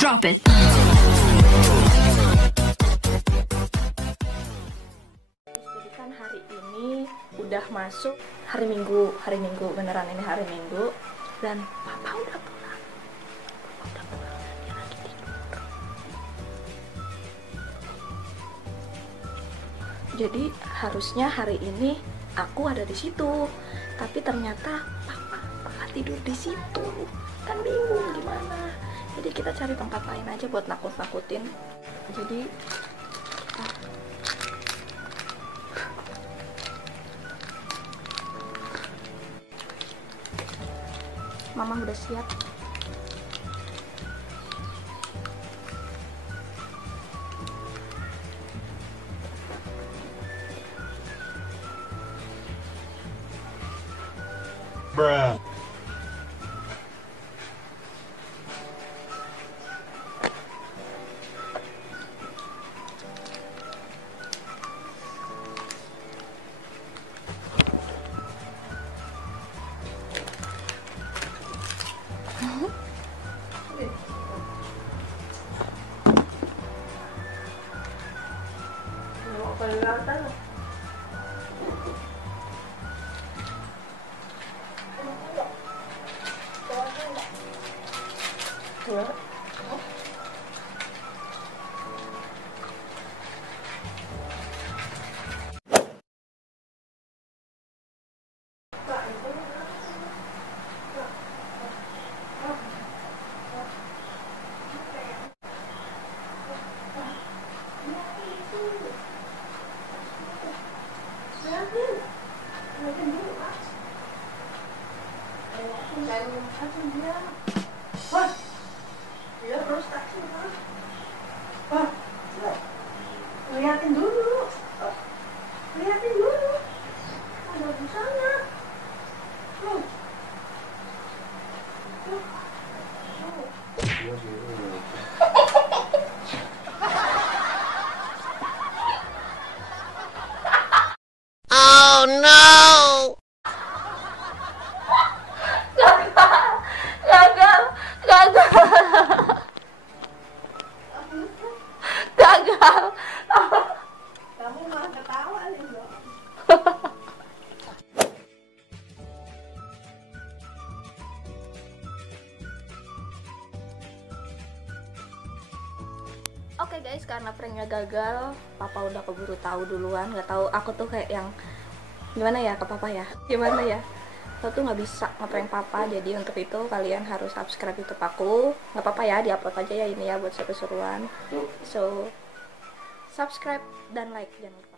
Drop it. Jadi kan hari ini udah masuk hari Minggu beneran ini hari Minggu dan papa udah pulang. Dia lagi tidur. Jadi harusnya hari ini aku ada di situ, tapi ternyata papa malah tidur di situ. Kan bingung gimana. Jadi kita cari tempat lain aja buat nakut-nakutin. Jadi Mama udah siap. Bruh. Lihatin dulu. Lihatin dulu. Ada busanya. Oh no! Gagal. Kamu malah ketawa nih, Bro. Oke guys, karena pranknya gagal, papa udah keburu tahu duluan. Nggak tahu, aku tuh kayak yang gimana ya ke papa ya? Gimana ya? Aku tuh nggak bisa ngeprank papa, jadi untuk itu kalian harus subscribe YouTube aku. Nggak apa-apa ya, diupload aja ya ini ya buat seru-seruan. So subscribe dan like jangan lupa.